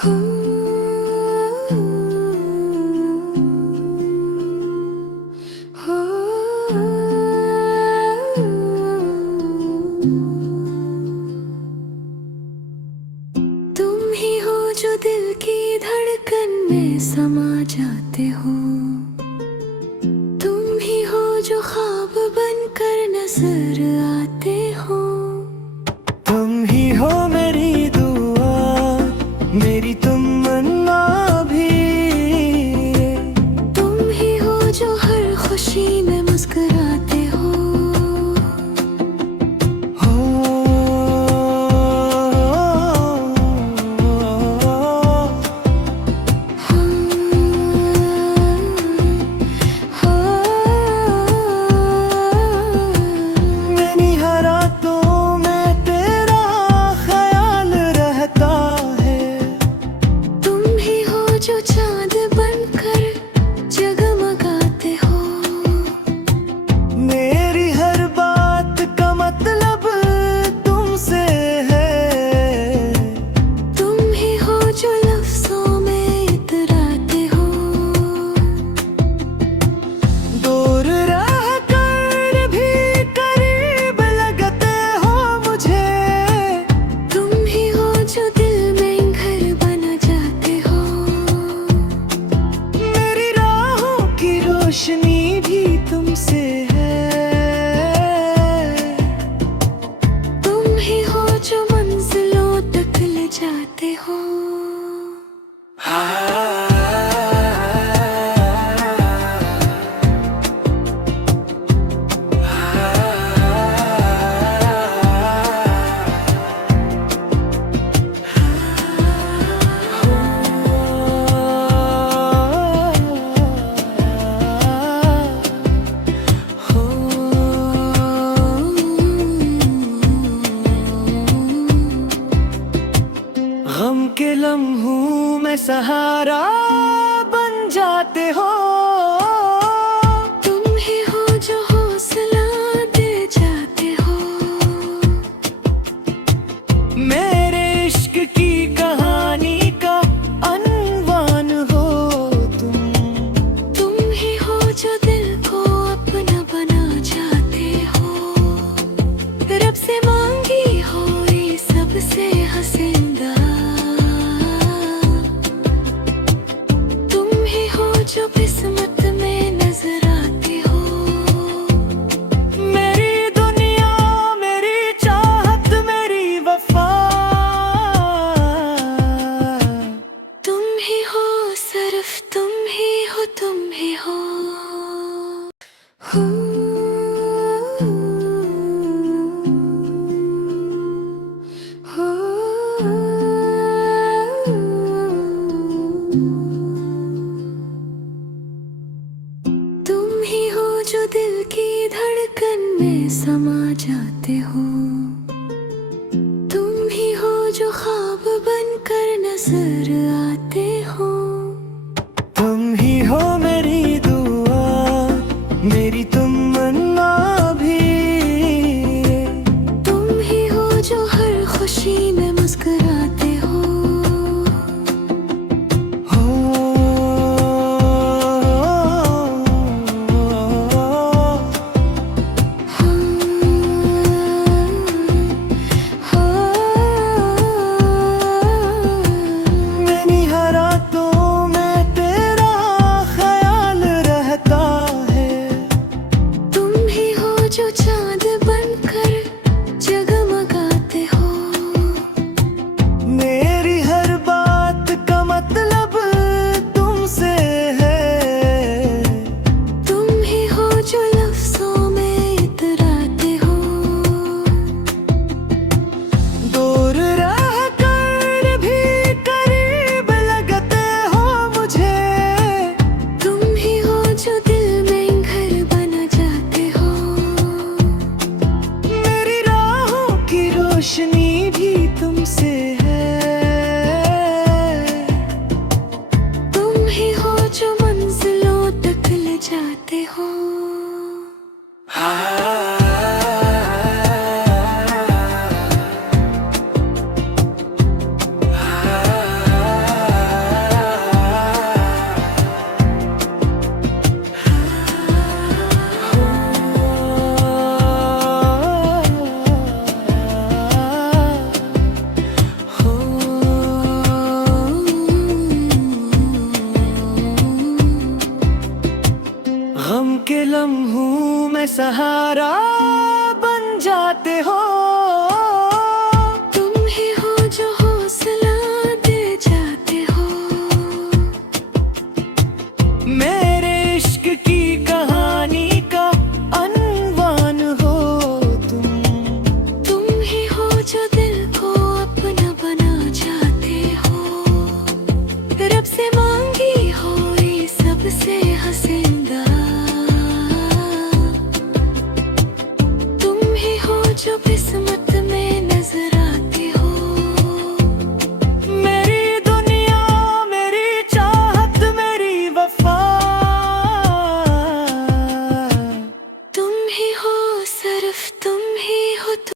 हो हो तुम ही हो जो दिल की धड़कन में समा जाते हो। तुम ही हो जो ख्वाब बनकर नजर आते हो। तुम ही हो मेरी दुआ, मेरी तमन्ना भी। तुम ही हो जो हर खुशी में मुस्कुराते हो। मेरी हर रातों में तेरा ख्याल रहता है। तुम ही हो जो चांद बनकर जगमगाते हो। मेरी हर बात का मतलब तुमसे है। तुम ही हो जो लफ्जों में इतराते हो। दूर रहकर भी करीब लगते हो मुझे। तुम ही हो जो दिल में घर बना जाते हो। मेरी राहों की रोशनी भी तुमसे है। तुम ही हो जो मंजिलों तक ले जाते हो। गम के लम्हों में सहारा बन जाते हो। तुम ही हो जो हौसला दे जाते हो। मेरे इश्क की कहानी का अनवान हो तुम। तुम ही हो जो दिल को अपना बना जाते हो। रब से मांगी हो ये सबसे हसींदा। तुम ही हो जो किस्मत में नजर आते हो। मेरी दुनिया, मेरी चाहत, मेरी वफा। तुम ही हो सिर्फ तुम ही हो, तुम ही हो। हो तुम ही हो जो दिल की धड़कन में समा जाते हो। तुम ही हो जो ख्वाब बनकर नजर आते हो। तुम ही हो मेरी दुआ, मेरी तमन्ना भी। तुम ही हो जो हर खुशी में मुस्कुराते हो। मेरी हर सहारा बन जाते हो।